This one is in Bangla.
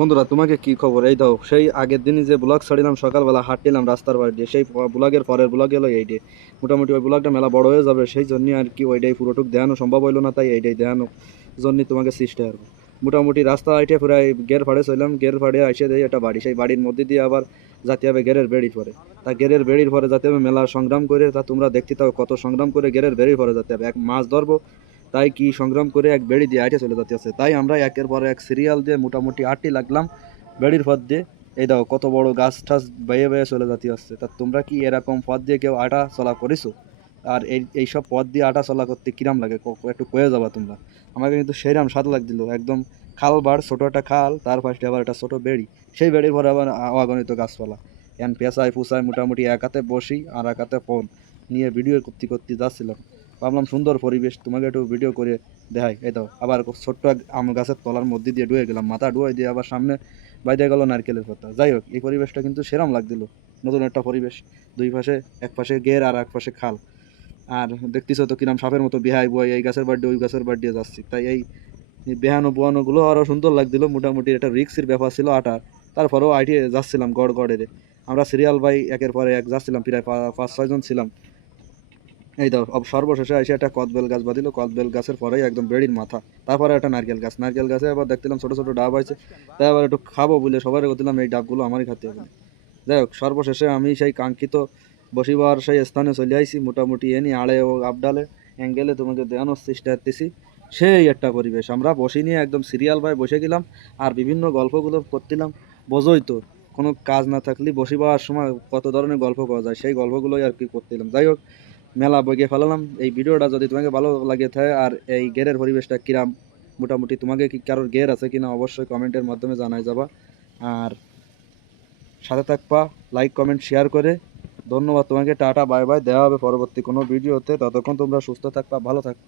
বন্ধুরা, তোমাকে কি খবর? এই দাও, সেই আগের দিনই যে ব্লগ ছাড়িলাম, সকালবেলা হাঁটছিলাম রাস্তার পাড় দিয়ে, সেই ব্লগের পরের ব্লগ এলো এইডে। মোটামুটি ওই ব্লগটা মেলা বড় হয়ে যাবে, সেই জন্য আর কি ওইটাই পুরোটুক দেখানো সম্ভব হইলো না, তাই এইটাই দেখানো জন্য তোমাকে চেষ্টা করবো। মোটামুটি রাস্তা আইটে প্রায় গের ফাড়ে চললাম, গের ফাড়ে এসে দেয় একটা বাড়ি, সেই বাড়ির মধ্যে দিয়ে আবার যাতে হবে গেরের বেড়ি পরে। তা গেরের বেড়ির পরে যাতে হবে মেলা সংগ্রাম করে, তা তোমরা দেখতে তাও কত সংগ্রাম করে গেরের বেড়ির পরে যেতে হবে। এক মাছ ধরবো, তাই কি সংগ্রাম করে এক বেড়ি দিয়ে আইটে চলে যেতে আছে, তাই আমরা একের পর এক সিরিয়াল দিয়ে মোটামুটি আটটি লাগলাম বেড়ির পথ দিয়ে। এই দাও কত বড় গাছ ঠাস বেয়ে বেয়ে চলে যেতে আসছে। তা তোমরা কি এরকম পথ দিয়ে কেউ আটা চলা করেছো? আর এইসব পথ দিয়ে আটা চলা করতে কিরাম লাগে একটু কয়ে যাবা তোমরা। আমাকে কিন্তু সেইরাম স্বাদ লাগছিল একদম। খাল বাড়, ছোট একটা খাল, তার পাশে আবার একটা ছোট বেড়ি, সেই বেড়ির পরে আবার অগণিত গাছপালা। এখন পেঁচায় ফুসায় মোটামুটি এক হাতে বসি আর এক হাতে ফোন নিয়ে ভিডিও করতে করতে যাচ্ছিলাম। ভাবলাম সুন্দর পরিবেশ, তোমাকে একটু ভিডিও করে দেখাই। এই দাও আবার ছোট্ট এক আম গাছের তলার মধ্যে দিয়ে ডুয়ে গেলাম, মাথা ডুয়ে দিয়ে আবার সামনে বাইরে গেল নারকেলের পাতা। যাই হোক, এই পরিবেশটা কিন্তু সেরাম লাগছিল, নতুন একটা পরিবেশ। দুই পাশে, এক পাশে গের আর এক পাশে খাল। আর দেখতেছো তো কিরাম সাপের মতো বেহাই বয় এই গাছের বাড়ি ওই গাছের বাড়ি দিয়ে যাচ্ছি, তাই এই বেহানো বোয়ানো গুলো আরো সুন্দর লাগছিল। মোটামুটি একটা রিক্সের ব্যাপার ছিল আটার, তারপরেও আইটে যাচ্ছিলাম গড় গড়ে। আমরা সিরিয়াল বাই একের পরে এক যাচ্ছিলাম, প্রায় 5-6 জন ছিলাম। এই দাও সর্বশেষে এসে একটা কদবেল গাছ বাঁধিল, কদবেল গাছের পরেই একদম বেড়ির মাথা। তারপরে একটা নারকেল গাছ, নারকেল গাছে আবার দেখছিলাম ছোট ছোট ডাব আছে, তাই আবার একটু খাবো বলে সবাই করছিলাম এই ডাবগুলো আমারই খাতে হবে। যাই হোক, সর্বশেষে আমি সেই কাঙ্ক্ষিত বসিবার সেই স্থানে চলে আইছি। মোটামুটি এনি আড়ে ও আপডালে অ্যাঙ্গেলে তোমাকে দেখানোর চেষ্টা করতেছি। সেই একটা পরিবেশ, আমরা বসে নিয়ে একদম সিরিয়াল ভাই বসে গেলাম আর বিভিন্ন গল্পগুলো করছিলাম। বোঝোই তো, কোনো কাজ না থাকলে বসিবার সময় কত ধরনের গল্প করা যায়, সেই গল্পগুলোই আর কি করছিলাম। যাই হোক, মেলা বইকে ফেলালাম। এই ভিডিওটা যদি তোমাকে ভালো লাগে থাকে আর এই গেরের পরিবেশটা কিরাম, মোটামুটি তোমাকে কি কারোর গের আছে কিনা অবশ্যই কমেন্টের মাধ্যমে জানাই যাবা। আর সাথে থাকবা, লাইক কমেন্ট শেয়ার করে। ধন্যবাদ তোমাকে, টাটা বাই বাই, দেওয়া হবে পরবর্তী কোনো ভিডিওতে। ততক্ষণ তোমরা সুস্থ থাকবা, ভালো থাকবা।